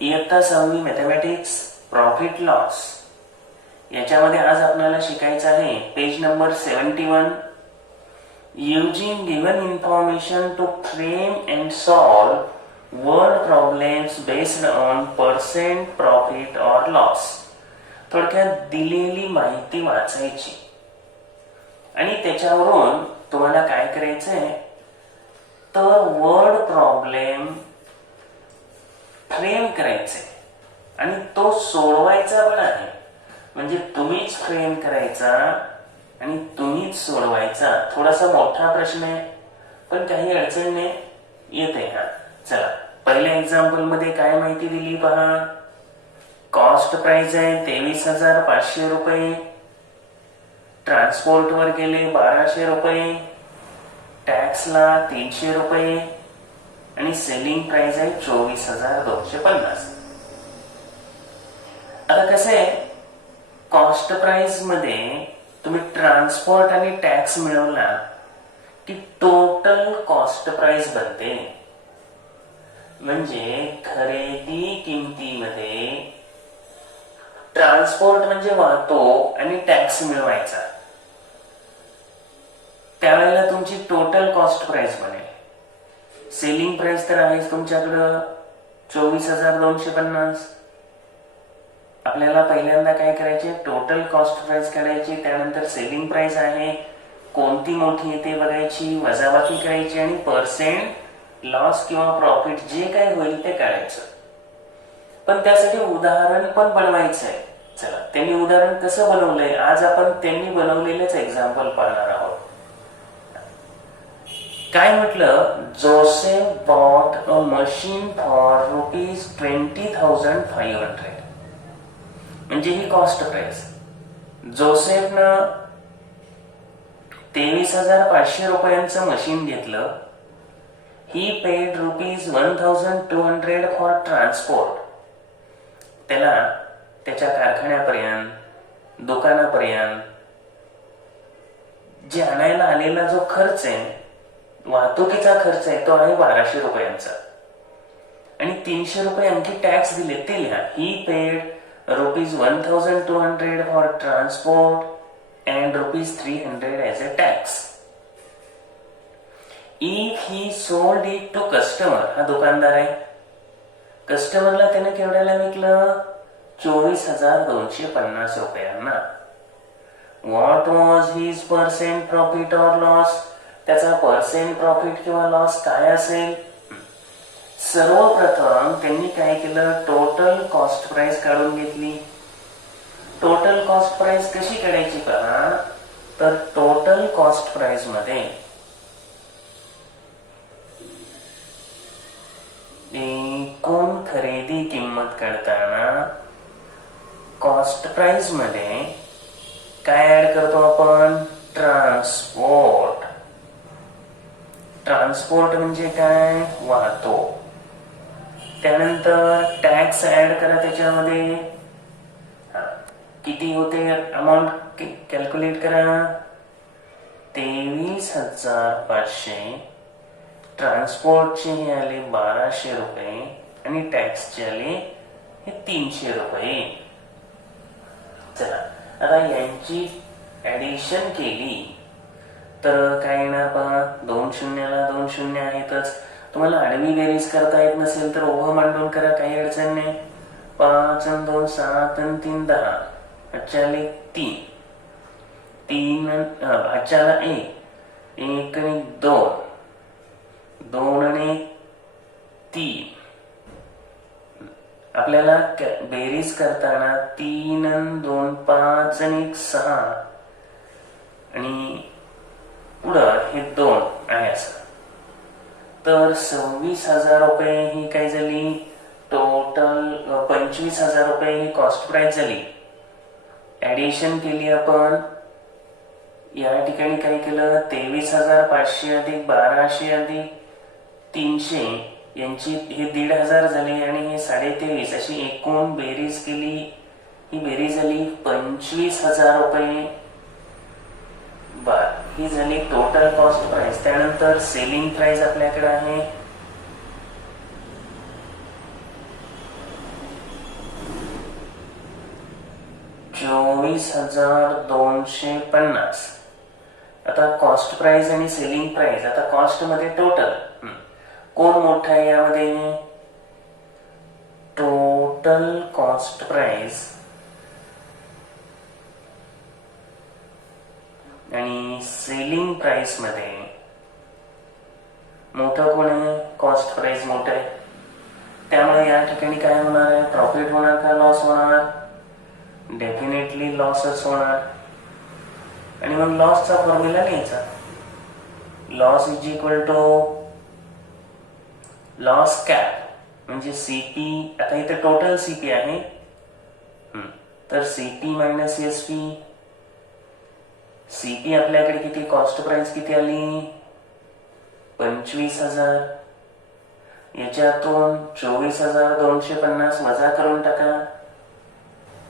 इयत्ता 6वी mathematics profit loss याच्यामध्ये आज आपल्याला शिकायचं आहे page number 71. Using given information to frame and solve word problems based on percent profit or loss. थोडक्यात दिलेली माहिती वाचायची आणि त्याच्यावरून तुम्हाला काय करायचंय तर वर्ड प्रॉब्लेम फ्रेम करायचे आणि तो सोडवायचा पण आहे. म्हणजे तुम्हीच फ्रेम करायचा आणि तुम्हीच सोडवायचा. थोडासा मोठा प्रश्न आहे पण काही अडचण नाही, येते. हा चला, पहिल्या एक्झाम्पल मध्ये काय माहिती दिली पहा. कॉस्ट प्राइस आहे 23,500 रुपये, ट्रान्सपोर्ट वर गेले 1200 रुपये, टॅक्सला 300 रुपये आणि सेलिंग प्राइस आहे 24,250. आता कसं आहे, कॉस्ट प्राइस मध्ये तुम्ही ट्रान्सपोर्ट आणि टॅक्स मिळवला की टोटल कॉस्ट प्राइस बनते. म्हणजे खरेदी किमतीमध्ये ट्रान्सपोर्ट म्हणजे वाहतूक आणि टॅक्स मिळवायचा, त्यावेळेला तुमची टोटल कॉस्ट प्राइस बनेल. सेलिंग प्राइस तर आहेच तुमच्याकडं 24,250. आपल्याला पहिल्यांदा काय करायचे, टोटल कॉस्ट प्राइस काढायची, त्यानंतर सेलिंग प्राइस आहे कोणती मोठी येते बघायची, वजाबाकी करायची आणि पर्सेंट लॉस किंवा प्रॉफिट जे काय होईल ते काढायचं. पण त्यासाठी उदाहरण पण बनवायचं आहे. चला, त्यांनी उदाहरण कसं बनवलंय आज आपण त्यांनी बनवलेलेच एक्झाम्पल पाहणार आहोत. काय म्हटलं, Joseph bought a machine for ₹20,500. म्हणजे ही कॉस्ट प्राइस. जोसेफनं 23,500 रुपयांचं मशीन घेतलं. ही पेड ₹1,200 फॉर ट्रान्सपोर्ट. त्याला त्याच्या कारखान्यापर्यंत, दुकानापर्यंत जे आणायला आलेला जो खर्च आहे, वाहतुकीचा खर्च आहे, तो आहे 1200 रुपयांचा आणि 300 रुपये आणखी टॅक्स दिले ते लिहा. ही paid ₹1,200 for transport and ₹300 as a tax. If he sold it to customer, हा दुकानदार आहे, कस्टमरला त्याने केवढ्याला विकलं 24,250 रुपयांना. What was his percent profit or loss? त्याचा पर्सेंट प्रॉफिट किंवा लॉस काय असेल. सर्वप्रथम त्यांनी काय केलं, टोटल कॉस्ट प्राइस काढून घेतली. टोटल कॉस्ट प्राइस कशी काढायची पहा, तर टोटल कॉस्ट प्राइस मध्ये एकूण खरेदी किंमत काढताना कॉस्ट प्राइस मध्ये काय ऍड करतो आपण, ट्रान्सपोर्ट. ट्रान्सपोर्ट म्हणजे काय, वाहतूक. त्यानंतर टॅक्स ऍड करा त्याच्यामध्ये. किती होते अमाऊंट कॅल्क्युलेट करा, 23,500. ट्रान्सपोर्टचे हे आले 1200 रुपये आणि टॅक्सचे आले हे 300 रुपये. चला, आता यांची ऍडिशन केली तर काय येणार पहा, 2 शून्याला 2 शून्य आहेतच. तुम्हाला आडवी बेरीज करता येत नसेल तर उभं मांडून करा, काही अडचण नाही. 5 आणि 2 7 आणि 3 10, भाच्याला 3, 3 भाच्याला 1, 1 आणि 2, 2 आणि 3. आपल्याला बेरीज करताना 3 आणि 2 5 आणि 1 6 आणि पुढं हे 2 आहे असं. तर 26,000 रुपये ही काय झाली, टोटल 25,000 रुपये ही कॉस्ट प्राइस झाली. ऍडिशन केली आपण. या ठिकाणी काय केलं, 23,500 अधिक 1200 अधिक 300 यांची हे 1,500 झाले आणि हे 23,500 अशी एकूण बेरीज केली. ही बेरीज झाली 25,000 रुपये. ही झाली टोटल कॉस्ट प्राइस. त्यानंतर सेलिंग प्राइस आपल्याकडे आहे 24,250. आता कॉस्ट प्राइस आणि सेलिंग प्राइस, आता कॉस्ट मध्ये टोटल कोण मोठा आहे यामध्ये? टोटल कॉस्ट प्राइस आणि सेलिंग प्राइस मध्ये मोठं कोण आहे? कॉस्ट प्राइस मोठं आहे. त्यामुळे या ठिकाणी काय होणार आहे? प्रॉफिट होणार का लॉस होणार? डेफिनेटली लॉसच होणार. आणि मग लॉसचा फॉर्म्युला लिहायचा. Loss is equal to loss cap म्हणजे सीपी. आता इथे टोटल सीपी आहे, तर सीपी मायनस एसपी. सीपी आपल्याकडे किती? कॉस्ट प्राइस किती आली? 25,000. याच्यातून 24,250 वजा करून टाका.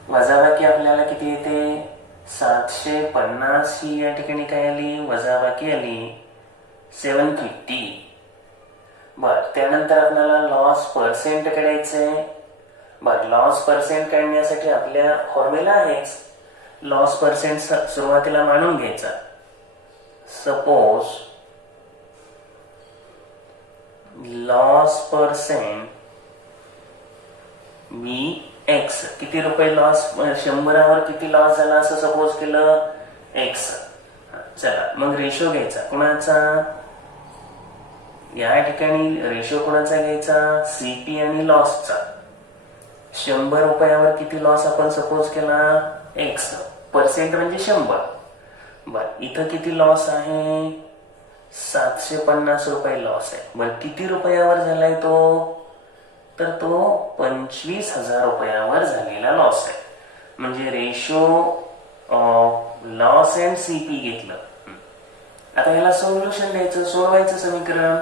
वजाबाकी आपल्याला किती येते? 750. ही या ठिकाणी काय आली? वजाबाकी आली 750. बर, त्यानंतर आपल्याला लॉस पर्सेंट काढायचंय. बर, लॉस पर्सेंट काढण्यासाठी आपल्या फॉर्म्युला आहेच. लॉस पर्सेंट सुरुवातीला मानून घ्यायचा. Suppose loss percent Vx. किती रुपये लॉस? 100वर किती लॉस झाला असं सपोज केलं? x. चला मग रेशो घ्यायचा. कुणाचा? या ठिकाणी रेशो कोणाचा घ्यायचा? सीपी आणि लॉसचा. 100 रुपयावर किती लॉस आपण सपोज केला? x. पर्सेंट म्हणजे 100. बर, इथं किती लॉस आहे? 750 रुपये लॉस आहे. बर, किती रुपयावर झालाय तो? तर तो 25,000 रुपयावर झालेला लॉस आहे. म्हणजे रेशो लॉस अँड सीपी घेतलं. आता याला सोल्युशन द्यायचं, सोडवायचं समीकरण.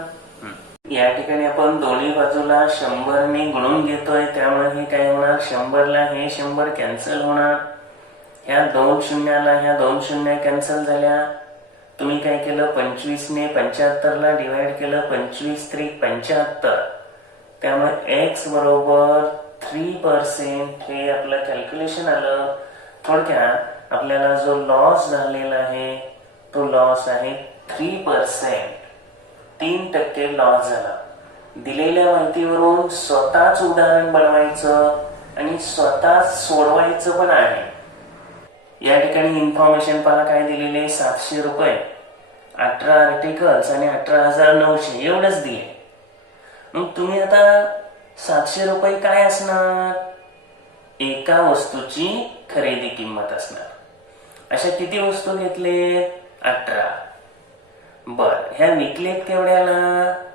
या ठिकाणी आपण दोन्ही बाजूला 100 ने गुणून घेतोय, त्यामुळे हे काय होणार? 100ला हे 100 कॅन्सल होणार. ह्या 2 शून्याला ह्या 2 शून्य कॅन्सल झाल्या. तुम्ही काय केलं? 25 ने 75ला डिवाइड केलं. 25 त्रिक 75. त्यामुळे x बरोबर 3% हे आपलं कॅल्क्युलेशन आलं. थोडक्यात आपल्याला जो लॉस झालेला आहे तो लॉस आहे 3%. 3% लॉस झाला. दिलेल्या माहितीवरून स्वतःच उदाहरण बनवायचं आणि स्वतःच सोडवायचं पण आहे. या ठिकाणी इन्फॉर्मेशन पहा काय दिलेले? 700 रुपये, 18 आर्टिकल्स आणि 18,900 एवढंच दिले. मग तुम्ही आता 700 रुपये काय असणार? एका वस्तूची खरेदी किंमत असणार. अशा किती वस्तू घेतले? 18. बर, ह्या विकलेत केवढ्याला?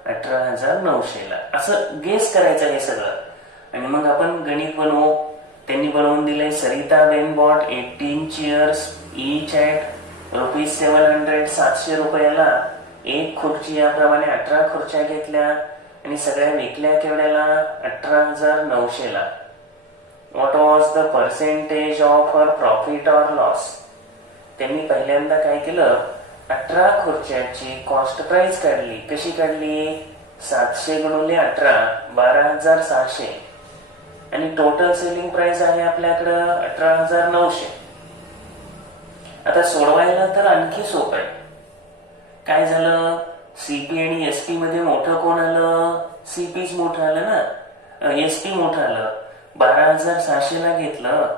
18,900ला. असं गेस करायचं हे सगळं. आणि मग आपण गणित बनवू. त्यांनी बनवून दिले. सरिताबेन बॉट 18 चेअर्स ईच ॲट ₹700. 700 रुपयाला एक खुर्ची. याप्रमाणे 18 खुर्च्या घेतल्या आणि सगळ्या विकल्या केवढ्याला? 18,900ला. What was the percentage of her profit or loss? त्यांनी पहिल्यांदा काय केलं? 18 खुर्च्याची कॉस्ट प्राइस काढली. कशी काढली? 700 गुणिले 18 12,600. आणि टोटल सेलिंग प्राइस आहे आपल्याकडं 18,900. आता सोडवायला तर आणखी सोपं आहे. काय झालं? सीपी आणि एसपी मध्ये मोठं कोण आलं? सीपीच मोठं आलं ना. एसपी मोठं आलं. 12,600ला घेतलं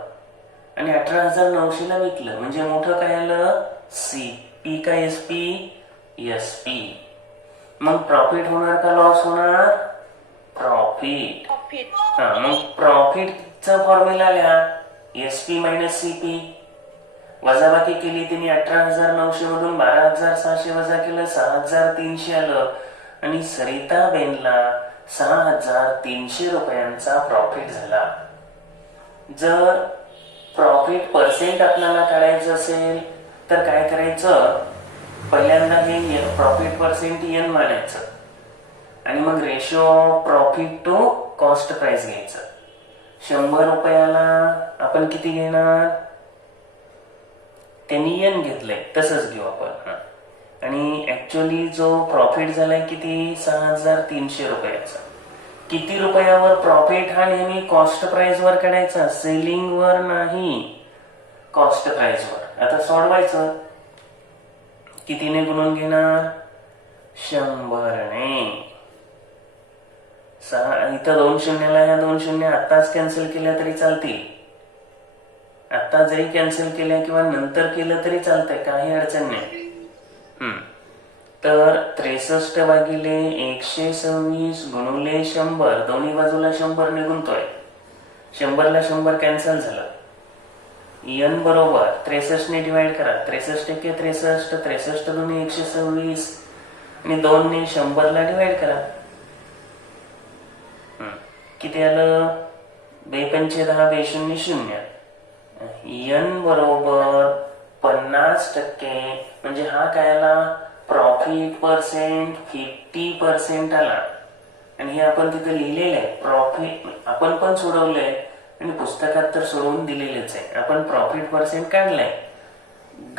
आणि 18,900ला विकलं. म्हणजे मोठं काय आलं? सीपी का एसपी? एसपी. मग प्रॉफिट होणार का लॉस होणार? प्रॉफिट. मग प्रॉफिटचा फॉर्म्युला लिहा. SP minus CP. वजाबाकी केली त्यांनी 18,900 मधून 12,600 वजा केलं, 6,300 आलं. आणि सरिताबेनला 6,300 रुपयांचा प्रॉफिट झाला. जर प्रॉफिट पर्सेंट आपल्याला काढायचं असेल तर काय करायचं? पहिल्यांदा हे प्रॉफिट पर्सेंट एन मानायचं आणि मग ratio profit to cost price घ्यायचं. 100 रुपयाला आपण किती घेणार? त्यांनी एन घेतलंय तसंच घेऊ आपण. आणि ऍक्च्युअली जो प्रॉफिट झालाय किती? 6,300 रुपयाचा. किती रुपयावर प्रॉफिट? हा नेहमी कॉस्ट प्राइस वर काढायचा, सेलिंग वर नाही. कॉस्ट प्राइसवर. आता सोडवायचं. कितीने गुणून घेणार? 100ने. इथं 2 शून्याला ह्या 2 शून्य आत्ताच कॅन्सल केल्या तरी चालतील. आता जरी कॅन्सल केल्या किंवा नंतर केलं तरी चालतंय, काही अडचण नाही. तर 63 भागिले 126 गुणुले 100, दोन्ही बाजूला 100 निघूनतोय. 100ला 100 कॅन्सल झालं. n बरोबर 63 ने डिवाइड करा. 63 एके 63, 63 दोन्ही 126 आणि 2 ने 100ला डिवाइड करा. किती आलं? 2 पंचे 10, 2 शून्य 0. n बरोबर 50%. म्हणजे हा काय आला? प्रॉफिट पर्सेंट 50% आला. आणि हे आपण तिथे लिहिलेलं आहे. प्रॉफिट आपण पण सोडवलंय आणि पुस्तकात तर सोडवून दिलेलेच आहे. आपण प्रॉफिट पर्सेंट काढलाय.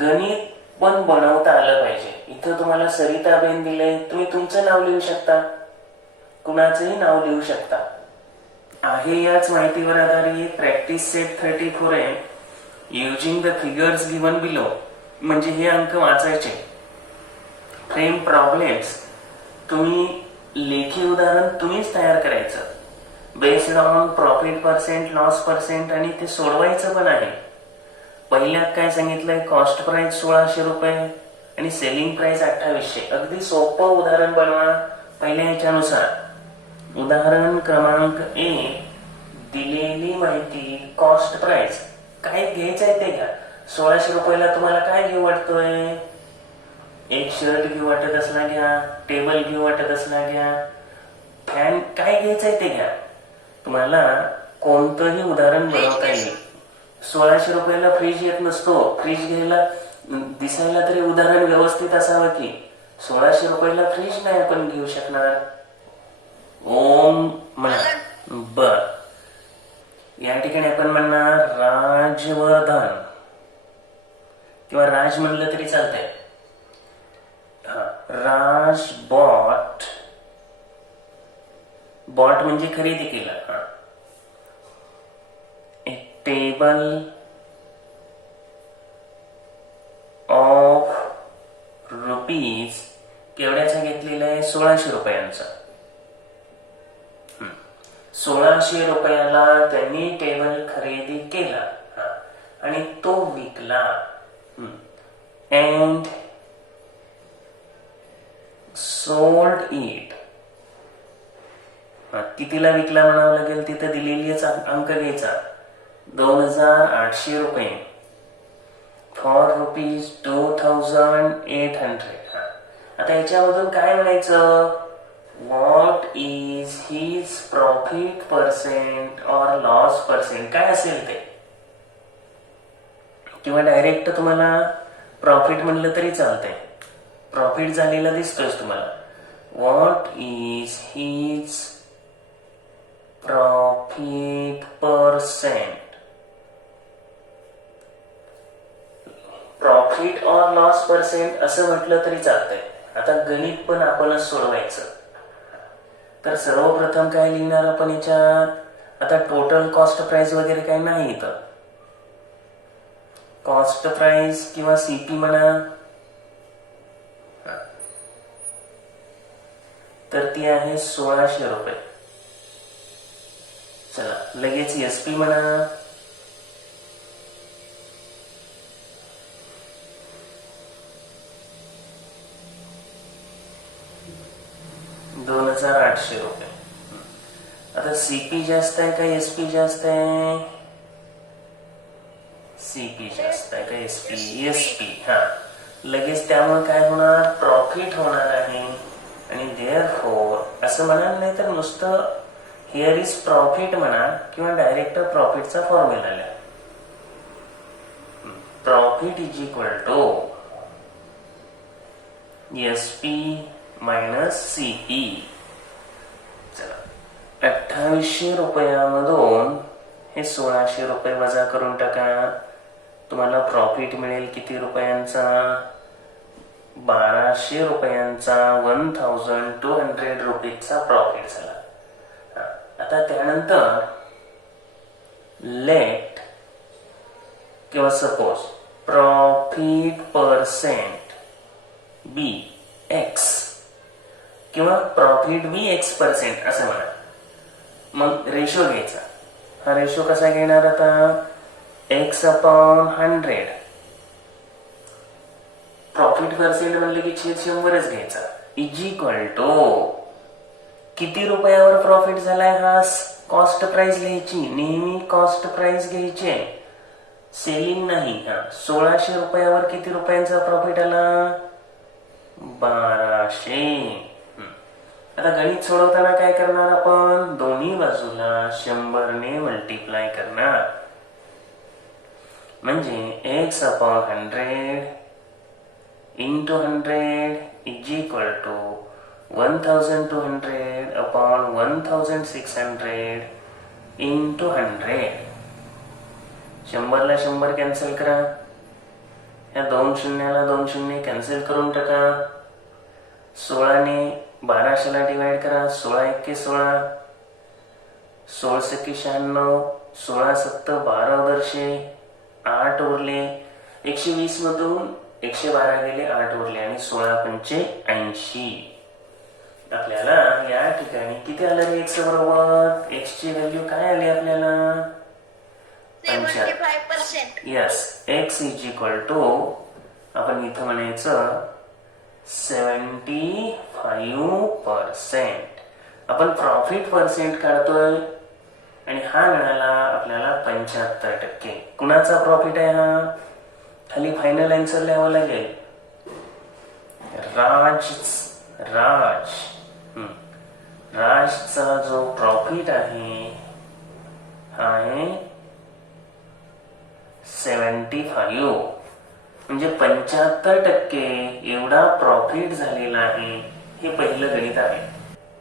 गणित पण बनवता आलं पाहिजे. इथं तुम्हाला सरिताबेन दिलंय, तुम्ही तुमचं नाव लिहू शकता, कुणाचंही नाव लिहू शकता. आहे याच माहितीवर आधारित प्रॅक्टिस सेट 34 आहे. Using the figures given below. म्हणजे हे अंक वाचायचे. फ्रेम प्रॉब्लेम्स तुम्ही लेखी उदाहरण तुम्हीच तयार करायचं based on profit percent, loss percent, आणि ते सोडवायचं पण आहे. पहिल्यात काय सांगितलंय? कॉस्ट प्राइस 1600 रुपये आणि सेलिंग प्राइस 2800. अगदी सोपं उदाहरण बनवा पहिल्या ह्याच्यानुसार. उदाहरण क्रमांक 1. दिलेली माहिती कॉस्ट प्राइस. काय घ्यायचंय ते घ्या. 1600 रुपयाला तुम्हाला काय घेऊ वाटतोय? एक शर्ट घेऊ वाटत असला घ्या, टेबल घेऊ वाटत असला घ्या, फॅन, काय घ्यायचंय ते घ्या. तुम्हाला कोणतंही उदाहरण बनवता येईल. 1600 रुपयाला फ्रीज येत नसतो. फ्रीज घ्यायला दिसायला तरी उदाहरण व्यवस्थित असावं की 1600 रुपयाला फ्रीज नाही आपण घेऊ शकणार. ओम म्हणा. बर, या ठिकाणी आपण म्हणणार राजवर्धन किंवा राज म्हणलं तरी चालतंय. राज बॉट. बॉट म्हणजे खरेदी केलं. एक टेबल ऑफ रुपीज. केवढ्याचा घेतलेला आहे? 1600 रुपयांचा. 1600 रुपयाला त्यांनी टेबल खरेदी केला आणि तो विकला. And sold it. कितीला विकला म्हणावं लागेल. तिथे दिलेलीच अंक घ्यायचा. 2800 रुपये फॉर रुपीज 2800. आता याच्यामधून काय म्हणायचं? What is his profit percent or loss percent. काय असेल ते, किंवा डायरेक्ट तुम्हाला प्रॉफिट म्हणलं तरी चालतंय. प्रॉफिट झालेला दिसतोय तुम्हाला. What is his profit percent. Profit or loss percent असं म्हटलं तरी चालतंय. आता गणित पण आपणच सोडवायचं. तर सर्वप्रथम काय लिहिणार आपण याच्यात? आता टोटल कॉस्ट प्राइस वगैरे काही नाही इथं. कॉस्ट प्राइस किंवा सीपी म्हणा, तर ती आहे 1600 रुपये. चला लगेच एसपी म्हणा. ₹2800. आता सीपी जास्त आहे का एसपी जास्त आहे? सीपी जास्त आहे का एसपी? एसपी. लगेच त्यामुळे काय होणार? प्रॉफिट होणार आहे. आणि देअरफॉर असं म्हणाल, नाही तर नुसतं हिअर इज प्रॉफिट म्हणा किंवा डायरेक्ट प्रॉफिटचा फॉर्म्युला लिहा. Profit is equal to SP minus CP. चला 2800 रुपयामधून हे 1600 रुपये वजा करून टाका. तुम्हाला प्रॉफिट मिळेल किती रुपयांचा? 1200 रुपयांचा. 1200 रुपीजचा प्रॉफिट झाला. आता त्यानंतर लेट किंवा suppose profit percent be x किंवा प्रॉफिट बी एक्स% असं म्हणा. मग रेशो घ्यायचा. हा रेशो कसा घेणार आता, x/100. प्रॉफिट पर्सेंट म्हणलं की छेद 100च घ्यायचा. इज इक्वल टू किती रुपयावर प्रॉफिट झालाय हा कॉस्ट प्राइस घ्यायची. नेहमी कॉस्ट प्राइस घ्यायची, सेलिंग नाही. 1600 रुपयावर किती रुपयांचा प्रॉफिट आला, 1200. आता गणित सोडवताना काय करणार आपण, दोन्ही बाजूला 100ने मल्टिप्लाय करणार. म्हणजे x/100 into 100 is equal to 1200 upon 1600 into 100. 100 ला 100 कॅन्सल करा. या 2 शून्याला 2 शून्य कॅन्सल करून टाका. 16ने 1200ला डिवाइड करा. 16 एक्के 16, 16 सत्ते 96, 16 सत्त 12 वर्षे, 8 उरले. 120 मधून 112 गेले, 8 उरले आणि 16 पंचे 80. आपल्याला या ठिकाणी किती आलं रे x बरोबर, x ची व्हॅल्यू काय आली आपल्याला, 75%. Yes. x is equal to आपण इथं म्हणायचं 75%. आपण प्रॉफिट पर्सेंट काढतोय आणि हा मिळाला आपल्याला 75%. कुणाचा प्रॉफिट आहे हा, खाली फायनल आन्सर लिहावं लागेल. राजचा जो प्रॉफिट आहे हा आहे 75, म्हणजे 75% एवढा प्रॉफिट झालेला आहे. हे पहिलं गणित आहे.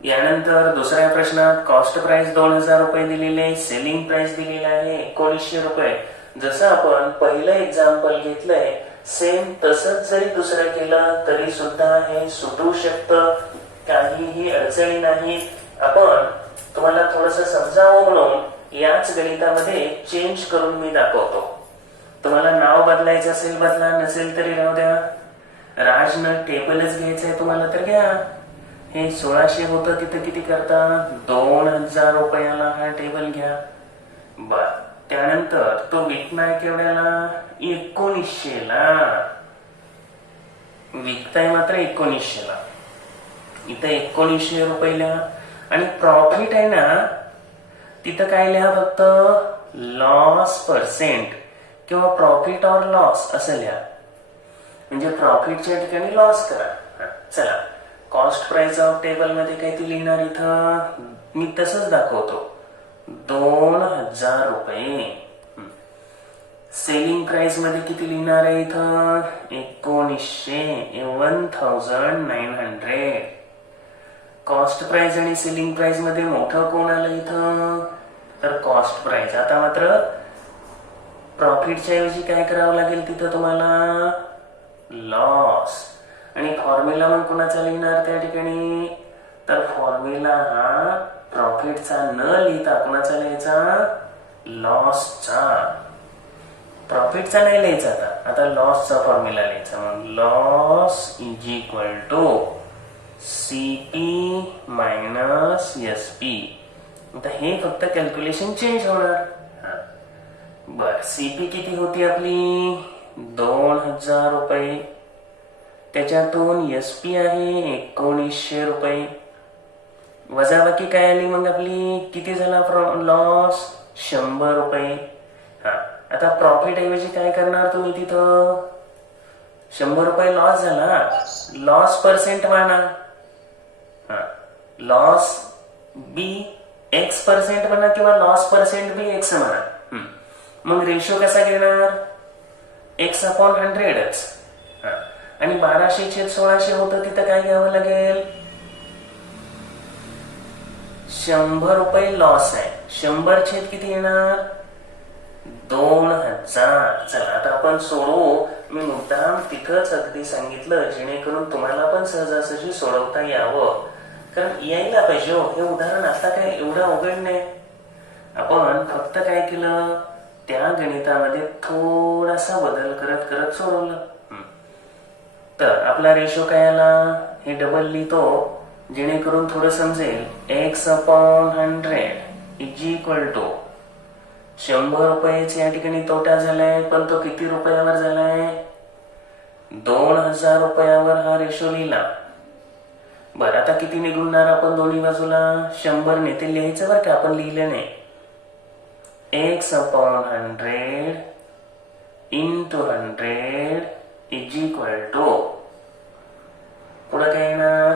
यानंतर दुसऱ्या प्रश्नात कॉस्ट प्राइस 2000 रुपये दिलेले, सेलिंग प्राइस दिलेला आहे 1900 रुपये. जसं आपण पहिलं एक्झाम्पल घेतलंय सेम तसंच जरी दुसरं केलं तरी सुद्धा हे सुटू शकतं, काहीही अडचणी नाही. आपण तुम्हाला थोडस समजावं म्हणून याच गणितामध्ये चेंज करून मी दाखवतो. तुम्हाला नाव बदलायचं असेल बदला, नसेल तरी राहू द्या. राजनं टेबलच घ्यायचंय तुम्हाला तर घ्या. हे 1600 होतं तिथं किती करता, 2000 रुपयाला हा टेबल घ्या. बर, त्यानंतर तो विकणार केवढ्याला, 1900ला. विकताय मात्र 1900ला. इथं 1900 रुपयाला. आणि प्रॉफिट आहे ना तिथं काय लिहा, फक्त लॉस पर्सेंट किंवा प्रॉफिट ऑर लॉस असं लिहा. म्हणजे प्रॉफिटच्या ठिकाणी लॉस करा. चला, कॉस्ट प्राइस ऑफ टेबल मध्ये काय ती लिहिणार इथं, मी तसंच दाखवतो, 2000 रुपये. सेलिंग प्राइस मध्ये किती लिहिणार आहे इथं, 1900, 1900. कॉस्ट प्राइस आणि सेलिंग प्राइस मध्ये मोठं कोण आलं इथं, तर कॉस्ट प्राइस. आता मात्र प्रॉफिटच्या ऐवजी काय करावं लागेल तिथं तुम्हाला, लॉस. आणि फॉर्म्युला मग कोणाचा लिहिणार त्या ठिकाणी, तर फॉर्म्युला हा प्रॉफिटचा न लिहिता कोणाचा लिहायचा, लॉसचा. प्रॉफिटचा नाही लिहायचा, आता लॉसचा फॉर्म्युला लिहायचा. मग loss is equal to CP minus SP. आता हे फक्त कॅल्क्युलेशन चेंज होणार. बर, सीपी किती होती आपली, 2000 रुपये. त्याच्यातून एसपी आहे 1900 रुपये. वजाबाकी काय आली मग आपली, किती झाला लॉस, 100 रुपये. आता प्रॉफिट ऐवजी काय करणार तुम्ही तिथं, 100 रुपये लॉस झाला, लॉस पर्सेंट म्हणा. लॉस बी x% म्हणा किंवा लॉस पर्सेंट बी x म्हणा. मग रेशो कसा घेणार, x/100च. आणि 1200/1600 होतं तिथं काय घ्यावं लागेल, 100 रुपये लॉस आहे, 100 छेद किती येणार, 2000. चला आता आपण सोडवू. मी मुद्दाम तिथंच अगदी सांगितलं जेणेकरून तुम्हाला पण सहजासहजी सोडवता यावं, कारण यायला पाहिजे. हे उदाहरण आता काय एवढं अवघड नाही. आपण फक्त काय केलं, त्या गणितामध्ये थोडासा बदल करत करत सोडवलं. तर आपला रेशो काय आला, हे डबल लिहितो जेणेकरून थोडं समजेल. x/100 इज इक्वल टू 100 रुपयाचे या ठिकाणी तोटा झालाय, पण तो किती रुपयावर झालाय, 2000 रुपयावर हा रेशो लिहिला. बरं, आता किती निघूनणार आपण दोन्ही बाजूला, 100 ने ते लिहायचं बरं का, आपण लिहिलं नाही. x/100 into 100 is equal to, पुढं काय येणार,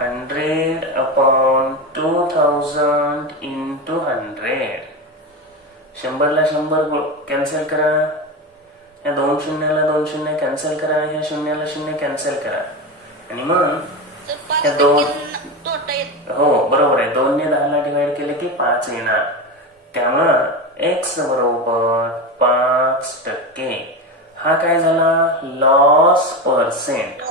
100/2000 इंटू 100. 100 ला 100 कॅन्सल करा, या 2 शून्याला 2 शून्य कॅन्सल करा, या शून्याला 0 कॅन्सल करा, आणि मग या 2, हो बरोबर आहे, 2 ने 10 ला डिवाइड केले की 5 येणार. त्यामुळं x बरोबर 5%. हा काय झाला, लॉस पर्सेंट.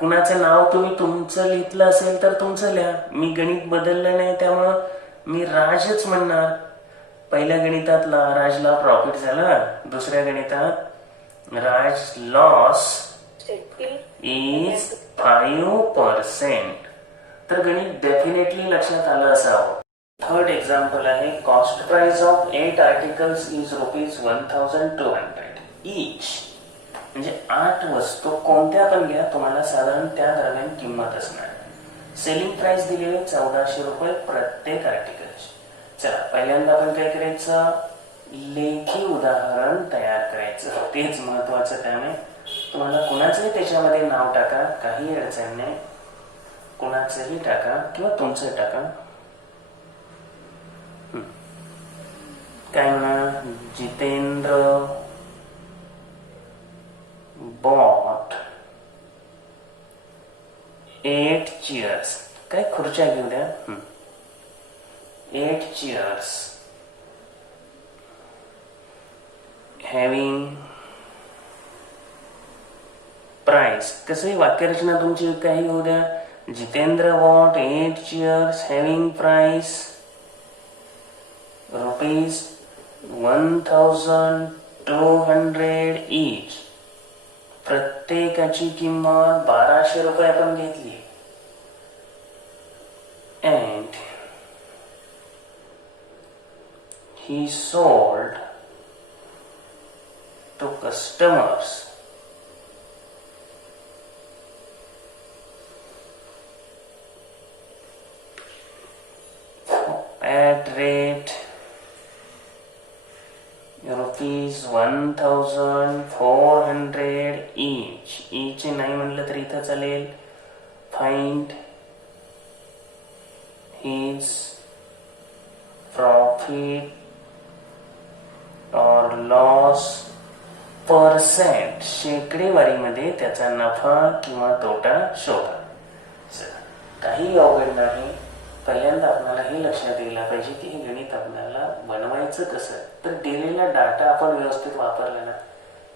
कुणाचं नाव तुम्ही तुमचं लिहितलं असेल तर तुमचं लिहा, मी गणित बदललं नाही त्यामुळं मी राजच म्हणणार. पहिल्या गणितातला राजला प्रॉफिट झाला, दुसऱ्या गणितात राज लॉस इज 5%. तर गणित डेफिनेटली लक्षात आलं असावं. थर्ड एक्झाम्पल आहे, cost price of 8 articles is ₹1200 इच. म्हणजे 8 वस्तू कोणत्या पण घ्या, तुम्हाला साधारण त्या दरम्यान किंमत असणार. सेलिंग प्राइस दिली 1400 रुपये प्रत्येक आर्टिकलची. चला पहिल्यांदा आपण काय करायचं, लेखी उदाहरण तयार करायचं, तेच महत्वाचं. त्यामुळे तुम्हाला कुणाचंही त्याच्यामध्ये नाव टाका, काही अडचण नाही, कुणाचंही टाका किंवा तुमचं टाका. काय म्हणा, जितेंद्र bought 8 chairs. काय खुर्च्या घेऊ द्या. 8 chairs having price. कसं वाक्यरचना तुमची काही होऊ द्या. Jitendra bought 8 chairs having price ₹1200 each. प्रत्येकाची किंमत 1200 रुपये आपण घेतली. And he sold to customers at rate ₹1400 each. each नाही म्हणलं तर इथं चालेल. Find his profit or loss percent. शेकडेवारीमध्ये त्याचा नफा किंवा तोटा शोधा. काही अवघड नाही. पहिल्यांदा आपल्याला हे लक्षात यायला पाहिजे की हे गणित आपल्याला बनवायचं कसं. तर दिलेला डाटा आपण व्यवस्थित वापरला ना,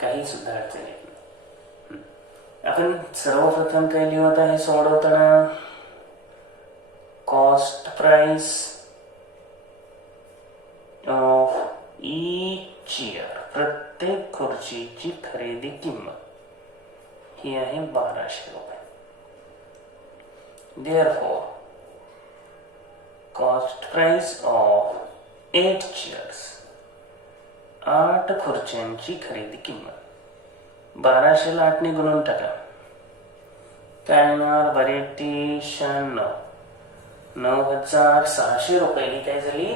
काही सुद्धा अडचण येत नाही. आपण सर्वप्रथम काय लिहत आहे सोडवताना, cost price of each chair. प्रत्येक खुर्चीची खरेदी किंमत ही आहे 1200 रुपये. Therefore, cost price of 8 chairs, 8 खुर्च्यांची खरेदी किंमत. 1200 ला 8 ने गुणून टाका, काय येणार, 96, 9600 रुपये. ही काय झाली,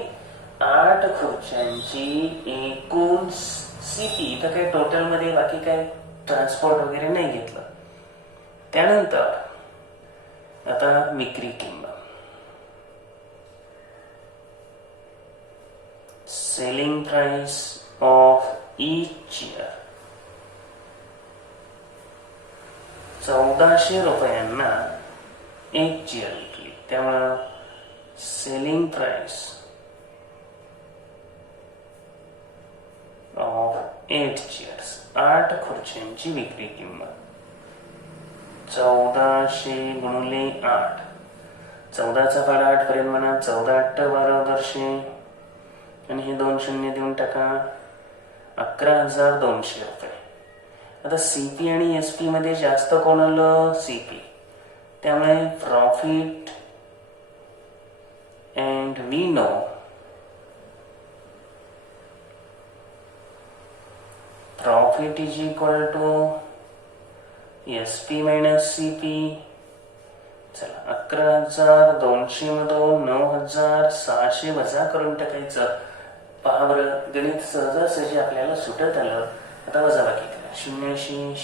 8 खुर्च्यांची एकूण सीपी. तर काही टोटल मध्ये बाकी काय ट्रान्सपोर्ट वगैरे नाही घेतलं. त्यानंतर आता विक्री किंमत, selling price of each chair. 1400 रुपयांना एक चेअर विकली. त्यामुळे सेलिंग प्राइस ऑफ 8 चेअर्स, 8 खुर्च्यांची विक्री किंमत 1400 गुणिले 8. 14चा पाडा 8 पर्यंत म्हणा. 14 8 12 वर्षे आणि हे 2 शून्य देऊन टाका, 11,200 रुपये. आता सीपी आणि एसपी मध्ये जास्त कोण आलं? सीपी. त्यामुळे profit and we know profit is equal to SP minus CP. चला, 11,200 मधून 9,600 वजा करून टाकायचं. पहा बरं, गणित सहजासहजी आपल्याला सुटत आलं. आता वजाबाकी करा. 0 0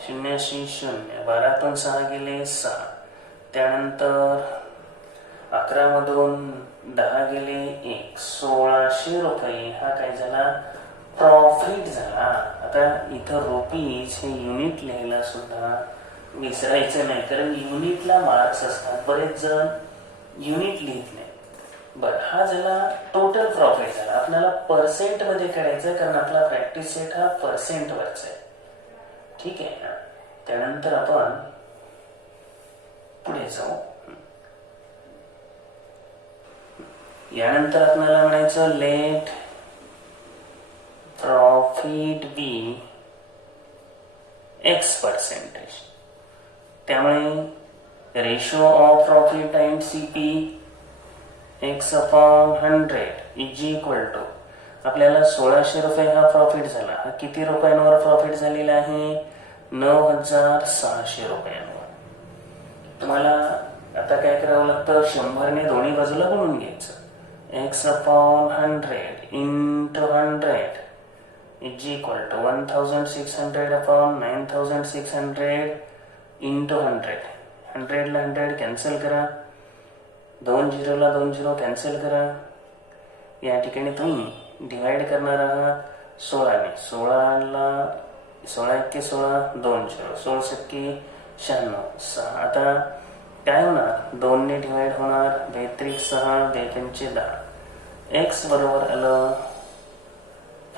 0 0, 12तून 6 गेले 6, त्यानंतर 11 मधून 10 गेले 1, 1,600 रुपये हा काय झाला? प्रॉफिट झाला. आता इथं रुपीज हे युनिट लिहायला सुद्धा विसरायचं नाही, कारण युनिटला मार्क्स असतात. बरेच जण युनिट लिहित नाही. बरं, हा झाला टोटल प्रॉफिट झाला. आपल्याला पर्सेंट मध्ये काढायचं, कारण आपला प्रॅक्टिस सेट हा पर्सेंट वरचा आहे. ठीक आहे. त्यानंतर आपण पुढे जाऊ. यानंतर आपल्याला म्हणायचं let profit be x percentage. त्यामुळे ratio of profit and CP x upon 100 is equal to, आपल्याला 1,600 रुपये हा प्रॉफिट झाला. हा किती रुपयांवर प्रॉफिट झालेला आहे? 9,600 रुपयांवर. तुम्हाला आता काय करावं लागतं? 100ने दोन्ही बाजूला गुणून घ्यायचं. X upon 100 into 100 is equal to 1,600 upon 9,600 into 100. 100 ला 100 कॅन्सल करा, 2 झिरोला 2 झिरो कॅन्सल करा. या ठिकाणी तुम्ही डिवाइड करणार आहात 16ने. 16 एक्के 16, 2 झिरो, 16 सक्के 96. आता काय होणार? 2 ने डिवाइड होणार, 2 6, 2 10. एक्स बरोबर आलं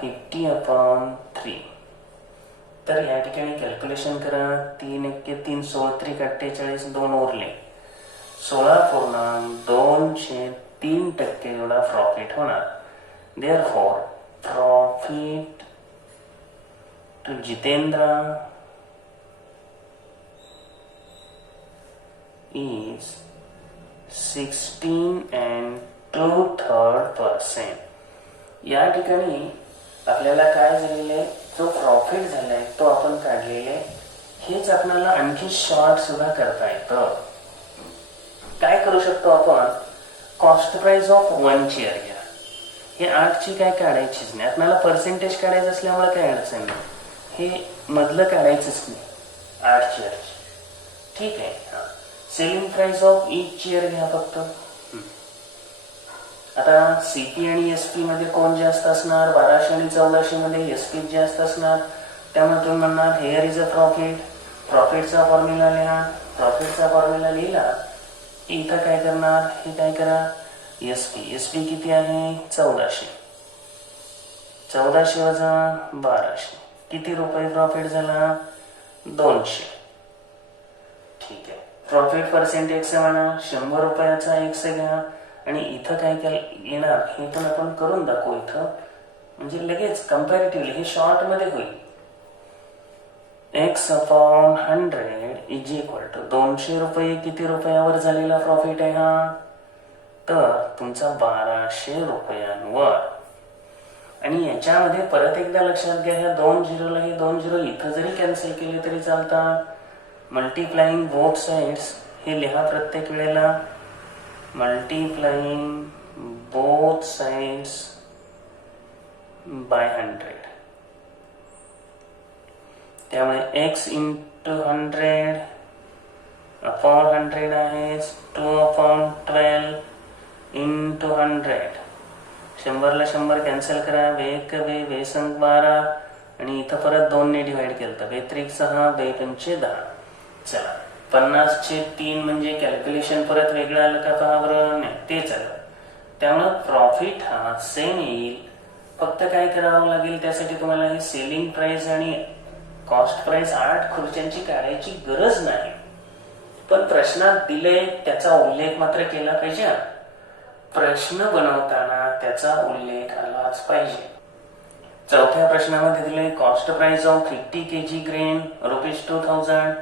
50/3. तर या ठिकाणी कॅल्क्युलेशन करा. 3 एक्के 3, 16 त्रिक 48, 2 उरले. 16.203% एवढा प्रॉफिट होणार. Therefore profit to Jitendra is 16.2%. या ठिकाणी आपल्याला काय झालेले, जो प्रॉफिट झालाय तो आपण काढलेले. हेच आपल्याला आणखी शॉर्ट सुद्धा करता येतं. काय करू शकतो आपण? कॉस्ट प्राइस ऑफ 1 चेअर घ्या. हे 8ची काय काढायचीच नाही. आपल्याला पर्सेंटेज काढायचं असल्यामुळे काय अडचण नाही. हे मधलं काढायचंच नाही 8 चेअरची. ठीक आहे. Selling price of each chair घ्या फक्त. आता सीपी आणि एसपी मध्ये कोण जास्त असणार? 1200 आणि 1400 मध्ये एसपी जास्त असणार. त्यामुळे तुम्ही म्हणणार हेअर इज अ प्रॉफिट. प्रॉफिटचा फॉर्म्युला लिहा. प्रॉफिटचा फॉर्म्युला लिहिला इथं काय करणार? हे काय करा, एसपी. एसपी किती आहे? 1400. 1400 वजा 1200 किती रुपये प्रॉफिट झाला? 200. ठीक आहे. प्रॉफिट पर्सेंटेज म्हणा 100 रुपयाचा एक्स घ्या आणि इथं काय येणार हे पण आपण करून दाखवू इथं, म्हणजे लगेच कम्पॅरेटिव्हली हे शॉर्ट मध्ये होईल. X upon 100 is equal to 200 रुपये किती रुपयावर झालेला प्रॉफिट आहे हा? तर तुमचा 1200 रुपयांवर. आणि याच्यामध्ये परत एकदा लक्षात घ्या, ह्या 2 झिरोला हे 2 झिरो इथं जरी कॅन्सल केले तरी चालतात. मल्टिप्लाइंग बोथ साइड्स हे लिहा प्रत्येक वेळेला. Multiplying both sides by 100. त्यामुळे x इंटू 100 अपॉन 100 आहे 2/12 इंटू 100. 100 ला 100 कॅन्सल करा. 1 वे संग 12 आणि इथं परत 2 ने डिवाइड केलं तर 2 6, 2 10. चला, 50/3 म्हणजे कॅल्क्युलेशन परत वेगळं आलं का? पहा बरं, नाही तेच आलं. त्यामुळे प्रॉफिट हा सेम येईल. फक्त काय करावं लागेल त्यासाठी तुम्हाला ही सेलिंग प्राइस आणि कॉस्ट प्राइस 8 खुर्च्यांची काढायची गरज नाही. पण प्रश्नात दिले त्याचा उल्लेख मात्र केला पाहिजे. प्रश्न बनवताना त्याचा उल्लेख आलाच पाहिजे. चौथ्या प्रश्नामध्ये दिले cost price of 50 kg grain ₹2000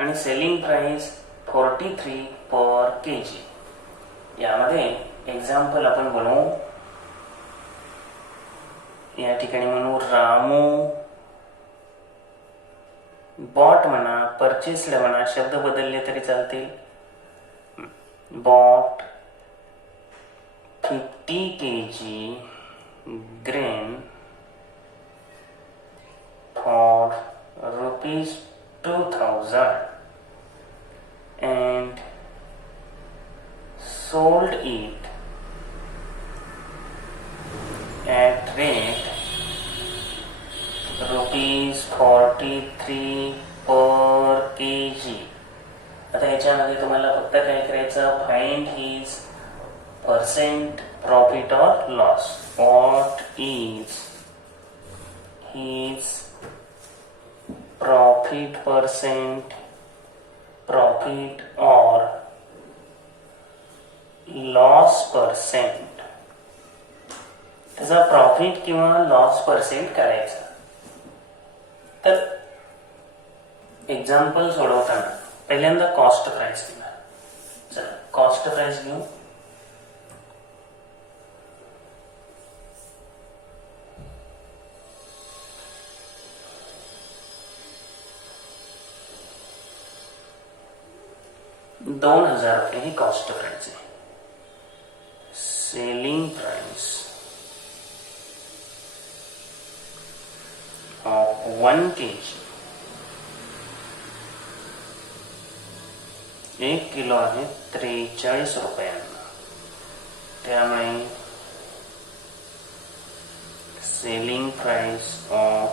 आणि सेलिंग प्राइस 43 पर kg. यामध्ये एक्झाम्पल आपण बनवू. या ठिकाणी म्हणू रामू बॉट म्हणा, परचेस्ड म्हणा, शब्द बदलले तरी चालतील. Bought 50 kg grain for ₹2000 and sold it at rate ₹43 per kg. आता याच्यामध्ये तुम्हाला फक्त काय करायचं, find his percent profit or loss. What is his profit percent, profit or loss percent. त्याचा प्रॉफिट किंवा लॉस पर्सेंट काढायचा. तर एक्झाम्पल सोडवताना पहिल्यांदा कॉस्ट प्राइस घेणार. चला कॉस्ट प्राइस घेऊ. ₹2000 ही कॉस्ट प्राइस आहे. Selling price of 1 kg 1 kilo आहे 43 रुपयांना. त्यामुळे सेलिंग प्राइस ऑफ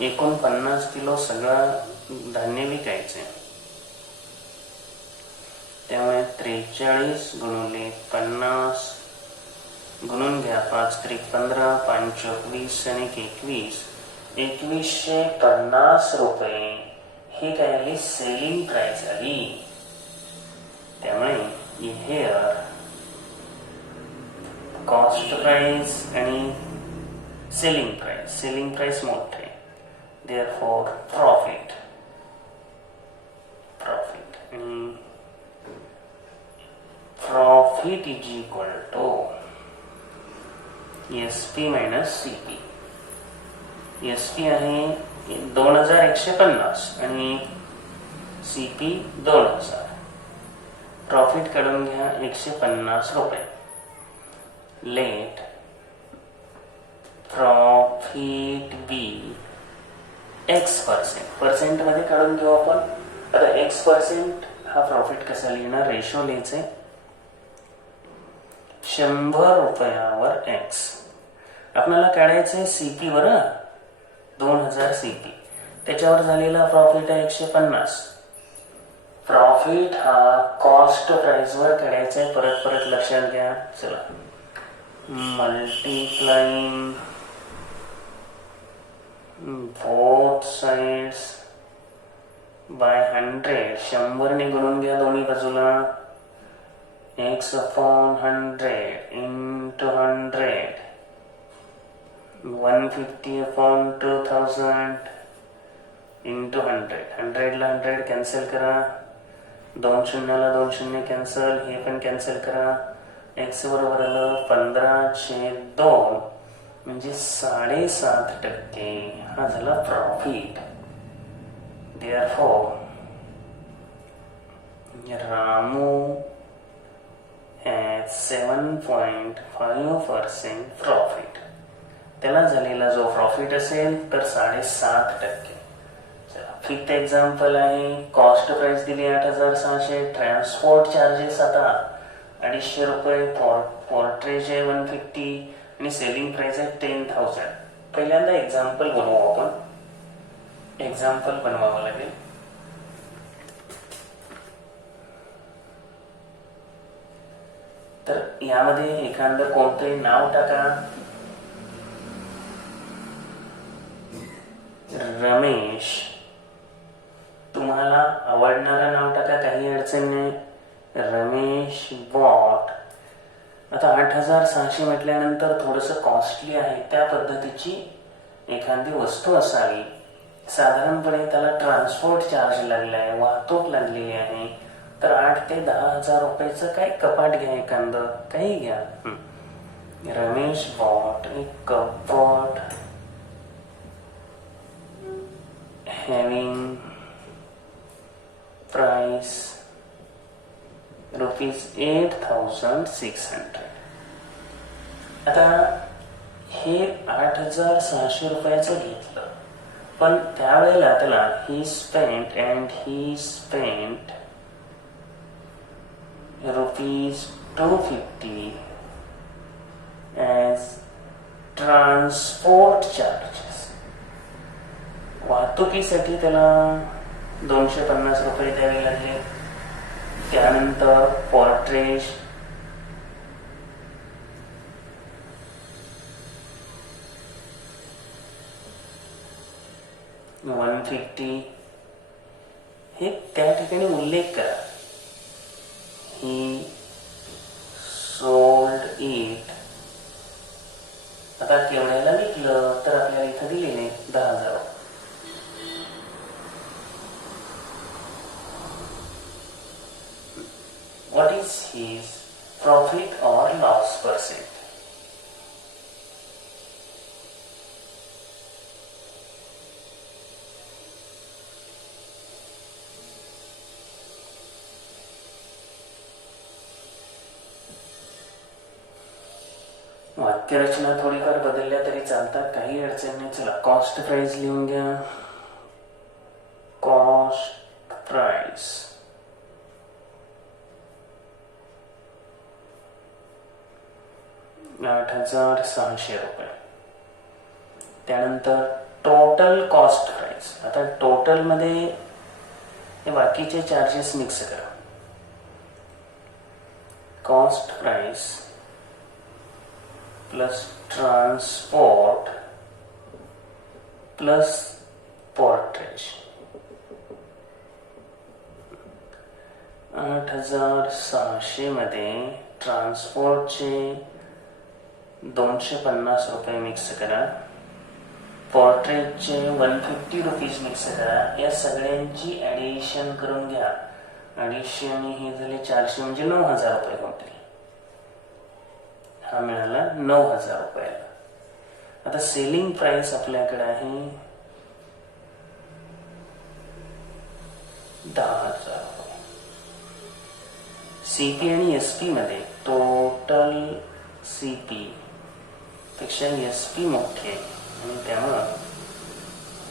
49 किलो सगळं धान्य विकायचे. त्यामुळे 43 गुणिले 50 गुणून घ्या. 5 त्रिक 15, 5 20 आणि 21, ₹2150 ही काय आली, सेलिंग प्राइस आली. त्यामुळे हेअर कॉस्ट प्राइस आणि सेलिंग प्राइस मोठे, देअरफॉर प्रॉफिट आणि profit is equal to SP minus CP. SP आहे 2150 आणि CP 2000. प्रॉफिट काढून घ्या ₹150. लेट प्रॉफिट बी X%. पर्सेंट मध्ये काढून घेऊ आपण. आता X% हा प्रॉफिट कसा लिहिणार, रेशो लिहायचे. 100 रुपयावर X. आपल्याला काढायचे CP वर 2000 CP. त्याच्यावर झालेला प्रॉफिट आहे 150. प्रॉफिट हा कॉस्ट प्राइस वर काढायचा आहे. परत लक्षात घ्या. चला मल्टिप्लाइंग बोथ साइड्स बाय 100. 100 ने गुणून घ्या दोन्ही बाजूला. X/100 into 100. 150/2000 into 100. 100 ला 100 कॅन्सल करा. 2 शून्याला 2 शून्य कॅन्सल. हे पण कॅन्सल करा. X बरोबर आलं 15/2 म्हणजे 7.5% हा झाला profit. Therefore Ramu has 7.5% profit. त्याला झालेला जो प्रॉफिट असेल तर 7.5%. फिफ्थ एक्झाम्पल आहे. कॉस्ट प्राइस दिली 8600. ट्रान्सपोर्ट चार्जेस आता ₹250. पोर्ट्रेज आहे 150 आणि सेलिंग प्राइस आहे 10,000. पहिल्यांदा एक्झाम्पल बनवू आपण. एक्झाम्पल बनवावं लागेल. तर यामध्ये एखादं कोणतंही नाव टाका. रमेश. तुम्हाला आवडणारं नाव टाका, काही अडचण नाही. रमेश बॉट आता 8,600 म्हटल्यानंतर थोडंसं कॉस्टली आहे, त्या पद्धतीची एखादी वस्तू असावी. साधारणपणे त्याला ट्रान्सपोर्ट चार्ज लागला आहे, वाहतूक लागलेली आहे, तर 8 ते 10,000 रुपयाचं काय कपाट घ्या, एखादं काही घ्या. Ramesh bought a cupboard having price ₹8,600. आता हे 8,600 रुपयाचं घेतलं, पण त्यावेळेला त्याला ही स्पेंट ₹250 as ट्रान्सपोर्ट चार्जेस. वाहतुकीसाठी त्याला 250 रुपये द्यावे लागले. त्यानंतर पोर्ट्रेज, $150 हे त्या ठिकाणी उल्लेख करा. ही सोल्ड इट. आता केवढ्याला विकलं तर आपल्याला इथं दिलेले 10,000. What is his profit or loss percent? वाक्यरचना थोडीफार बदलल्या तरी चालतात, काही अडचण नाही. चला कॉस्ट प्राइस लिहून घ्या. Cost price ₹8,600. त्यानंतर टोटल कॉस्ट प्राइस. आता टोटल मध्ये हे बाकीचे चार्जेस मिक्स करा. Cost price plus transport plus portrays. 8,600 मध्ये ट्रान्सपोर्टचे 250 रुपये मिक्स करा, पोर्ट्रेटचे 150 रुपीज मिक्स करा. या सगळ्यांची ॲडिशन करून घ्या. ॲडिशन हे झाले 400 म्हणजे 9,000 रुपये होतील. हा मिळाला 9,000 रुपयाला. आता सेलिंग प्राइस आपल्याकडे आहे 10,000 रुपये. सीपी आणि एसपी मध्ये टोटल सीपी पेक्षा एसपी मोठी आहे आणि त्यामुळं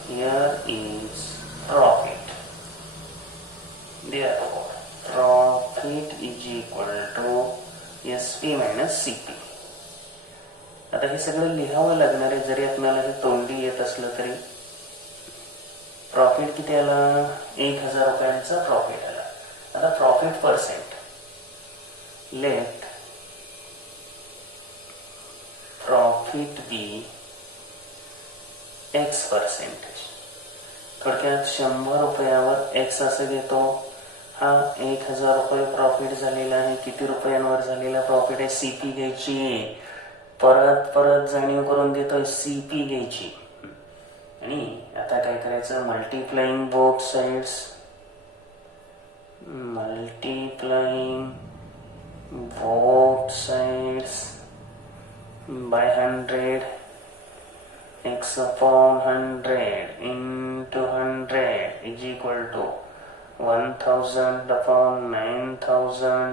here is profit. Therefore profit is equal to SP minus CP. आता हे सगळं लिहावं लागणार आहे, जरी आपल्याला हे तोंडी येत असलं तरी. प्रॉफिट किती आला? 1,000 रुपयांचा प्रॉफिट आला. आता profit percent, late profit be x percentage. थोडक्यात 100 रुपयावर एक्स असं घेतो. हा 1,000 रुपये प्रॉफिट झालेला आहे. किती रुपयांवर झालेला प्रॉफिट आहे? सीपी घ्यायची. परत परत जाणीव करून देतोय, सीपी घ्यायची. आणि आता काय करायचं? Multiplying both sides. Multiplying both sides by 100. X upon 100 into 100 is equal to 1,000 upon 9,000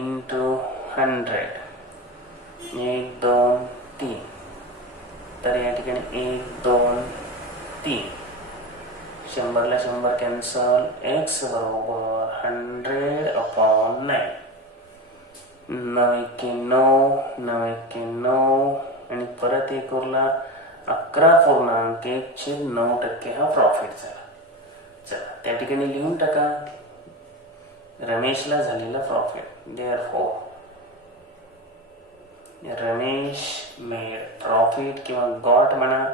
into 100. 1, 2, 3. तर या ठिकाणी 1, 2, 3. 100 ला 100 कॅन्सल. x बरोबर 100 अपॉन 9. 9 आणि परत एक उरला 11.1/9% हा प्रॉफिट झाला. चला त्या ठिकाणी लिहून टाका रमेशला झालेला profit. Therefore Ramesh made profit किंवा गॉट म्हणा.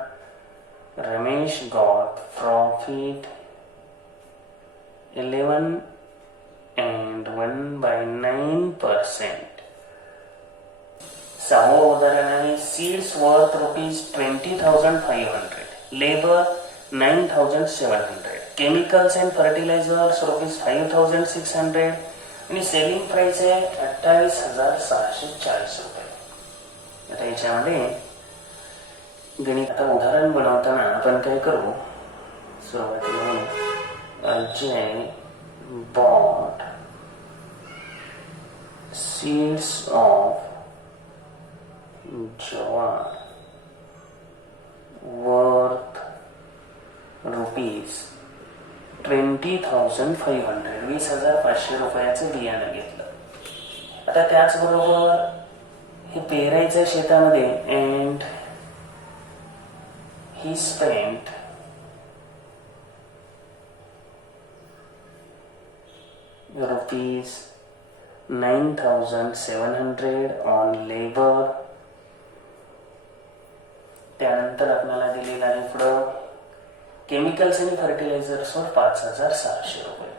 रमेश गॉट प्रॉफिट 11 and 1/9% सहावं उदाहरण आहे seeds worth ₹20,500, labour 9,700, chemicals and fertilizers ₹5,600 आणि सेलिंग प्राइस आहे 28,640 रुपये. आता याच्यामध्ये गणित उदाहरण बनवताना आपण काय करू, सुरुवातीला Ajay bought seeds of jowar worth ₹20,500, 20,500 रुपयाचं बियाणं घेतलं. आता त्याचबरोबर हे पेरायचं शेतामध्ये and he spent ₹9,700 on labor. त्यानंतर आपल्याला दिलेलं आहे पुढं केमिकल्स आणि फर्टिलायझर्सवर 5,600 रुपये,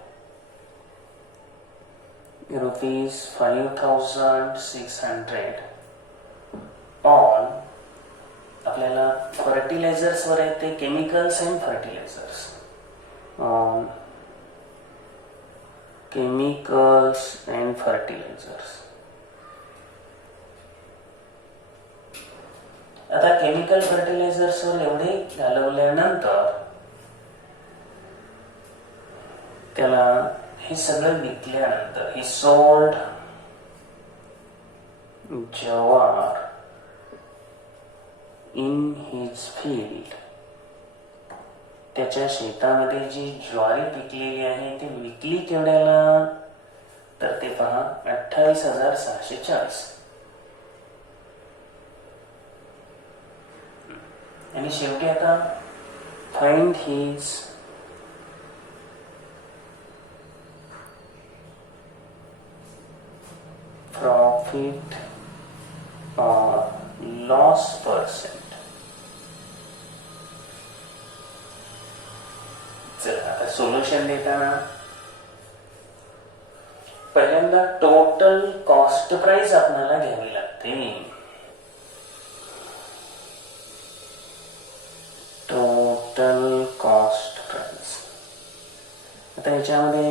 ₹5,600 ऑन आपल्याला फर्टिलायझर्सवर आहे ते chemicals and fertilizers on chemicals and fertilizers. आता केमिकल फर्टिलायझर्सवर एवढे घालवल्यानंतर त्याला हे सगळं विकल्यानंतर he sold jowar in his field. त्याच्या शेतामध्ये जी ज्वारी पिकलेली आहे ती विकली केवढ्याला, तर ते पहा 28,640. आणि शेवटी आता फाइंड हिज प्रॉफिट और लॉस पर्सेंट. आता सोल्युशन देताना पहिल्यांदा टोटल कॉस्ट प्राइस आपल्याला घ्यावी लागते. Total cost price. आता याच्यामध्ये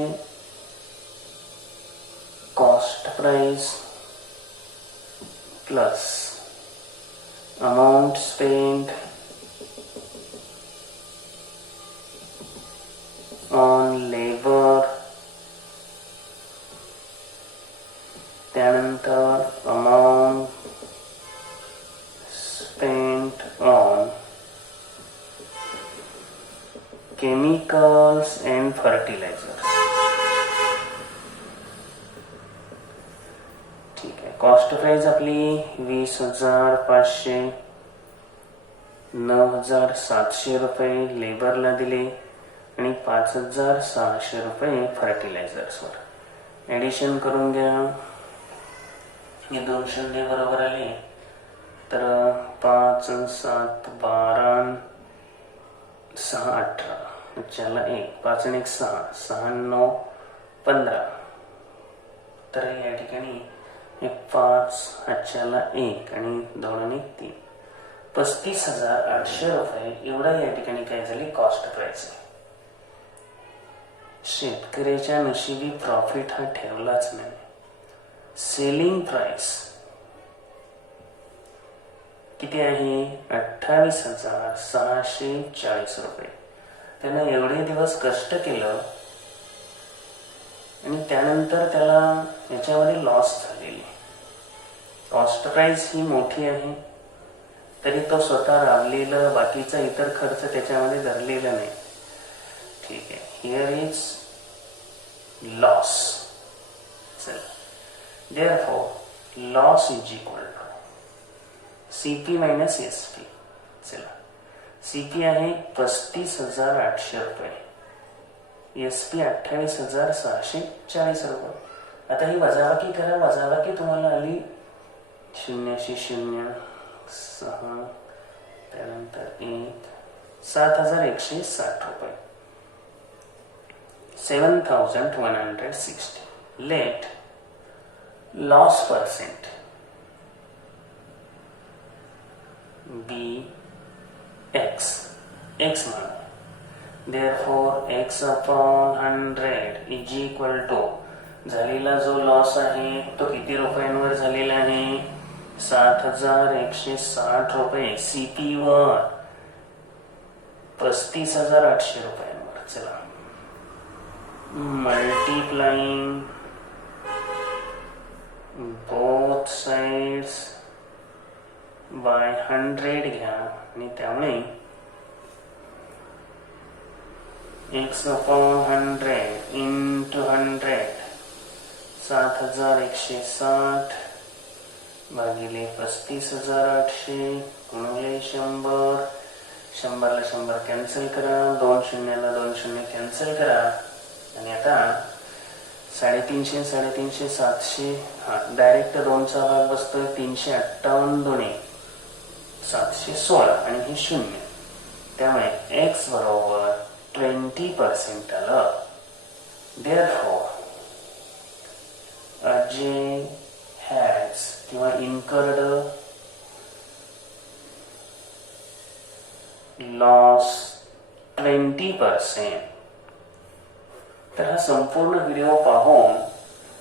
cost price plus amount spend on labor, त्यानंतर amount spent on chemicals and fertilizers. ठीक आहे. कॉस्ट प्राइस आपली 20,500, 9,700 रुपये लेबरला दिले आणि 5,600 रुपये फर्टिलायझर्सवर. ऍडिशन करून घ्या. हे 2 शून्य बरोबर आले तर 5 7 12 6 18 चला 1 5 1 6 6 9 15. तर या ठिकाणी 5 हाच्याला 1 आणि 2 आणि 3 35,800 रुपये एवढा या ठिकाणी काय झाली कॉस्ट प्राइस. शेतकऱ्याच्या नशिबी प्रॉफिट हा ठेवलाच नाही. सेलिंग प्राइस किती आहे 28,640 रुपये. त्यानं एवढे दिवस कष्ट केलं आणि त्यानंतर त्याला याच्यामध्ये लॉस झालेली. कॉस्ट प्राइस ही मोठी आहे तरी तो स्वतः राबलेलं बाकीचा इतर खर्च त्याच्यामध्ये धरलेला नाही. ठीक आहे. Here is loss. चला therefore loss is equal to CP minus SP. चला CP आहे 35,800 रुपये, SP 28,640 रुपये. आता ही वजाबाकी करा. वजाबाकी तुम्हाला आली 0,0 6 त्यानंतर 1 7,160 रुपये. 7,160. Let loss percent be x x म्हणा. Therefore x upon 100 is equal to झालेला जो लॉस आहे तो किती रुपयांवर झालेला आहे 7,160 रुपये. सीपी वर 35,800 रुपयांवर. चला मल्टिप्लाइंग बोथ साइड्स बाय 100 घ्या आणि त्यामुळे x upon 100 into 100 7,160 भागिले 35,800 गुणिले 100. 100 ला 100 कॅन्सल करा. 2 शून्याला 2 शून्य कॅन्सल करा. आणि आता 350 350 700 डायरेक्ट 2चा भाग बसतोय. 358 दोन्ही 716 आणि हे 0. त्यामुळे x बरोबर 20% आलं. Therefore, Ajay has किंवा incurred loss 20%. तर हा संपूर्ण व्हिडिओ पाहून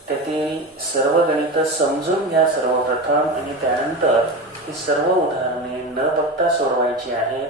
त्यातील सर्व गणित समजून घ्या सर्वप्रथम आणि त्यानंतर ही सर्व उदाहरणे न बघता सोडवायची आहेत.